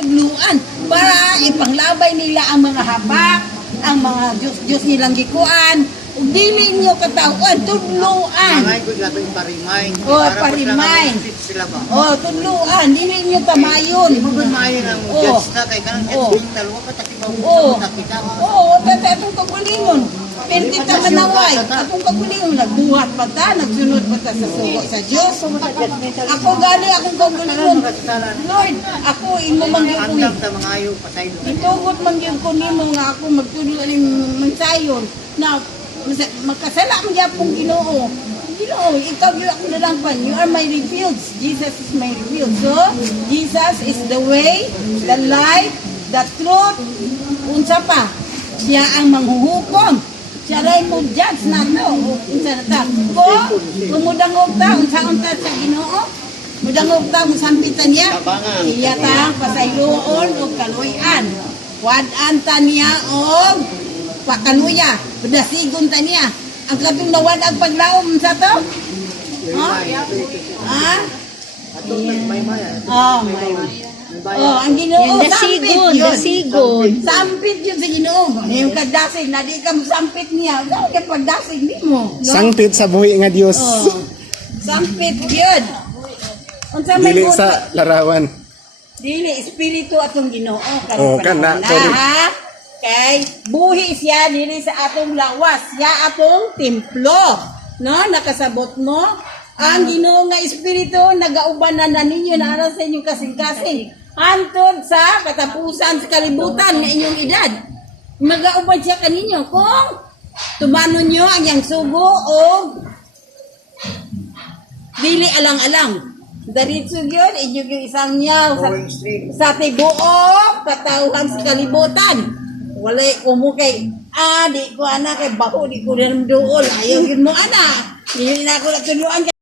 tudluan para ipanglabay nila ang mga habak, ang mga Diyos nilang gikuan. Ug dili niyo katawhan tudluan. Ngay ko gato iparimain. Oh, parimain. Sila ba? Oh, tudluan, dili niyo tamayon. Mo ba maayo nang judge na kay kanang dalawa ka takibaw kita. Oo, tatong kagulingon. Pertita manaway. Akong kagulingon nagbuhat pa ta, nagsunod pa ta sa sugo sa Dios. Ako gali akong kagulingon. Lord, ako imo mangyud ko. Andam ta mga ayo pasaylo. Itugot mangyud ko nimo nga ako magtulo ning mensayon na magkasala ang gyapong Ginoo. Ginoo, ikaw gyud ako nalangpan. You are my refuge. Jesus is my refuge. So, Jesus is the way, the life, the truth. Unsa pa? Siya ang manghuhukom. Siya ray mo judge na to. Unsa na ta? Kung mudangog ta, unsa sa Ginoo? Mudangog ta, musampitan niya. Iya ta, pasayloon o kaluyan. Wadan ta niya o pakaluya. Bedasigon ta niya. Ang kabing nawad ang paglaom sa to? Ha? Oh, oh, ang Ginoo Dasigon. Sampit yun sa Ginoo. Yung kagdasig, na di ka sampit niya. Ano ka pagdasig di mo? No? Sangpit sa buhi nga Dios. Oh, sampit yun. Unsa may Dili buti? sa larawan. Dili, espiritu atong Ginoo. Oh, kana, sorry. Ha? Kay buhi siya dili sa atong lawas, siya atong templo. No, nakasabot mo? Ang Ginoo nga espiritu nagaubanan na ninyo na ara sa inyong kasing-kasing hantod sa katapusan sa kalibutan nga inyong edad. Magauban siya kaninyo kung tumanon nyo ang yang sugo o dili alang-alang. Daritso yun, inyong isang nyaw sa tiguok, katauhan sa kalibutan. Wala kumukay, di ko anak, kay bako, di ko rin dool. Ayaw yun mo anak. Hindi na ako natuluan.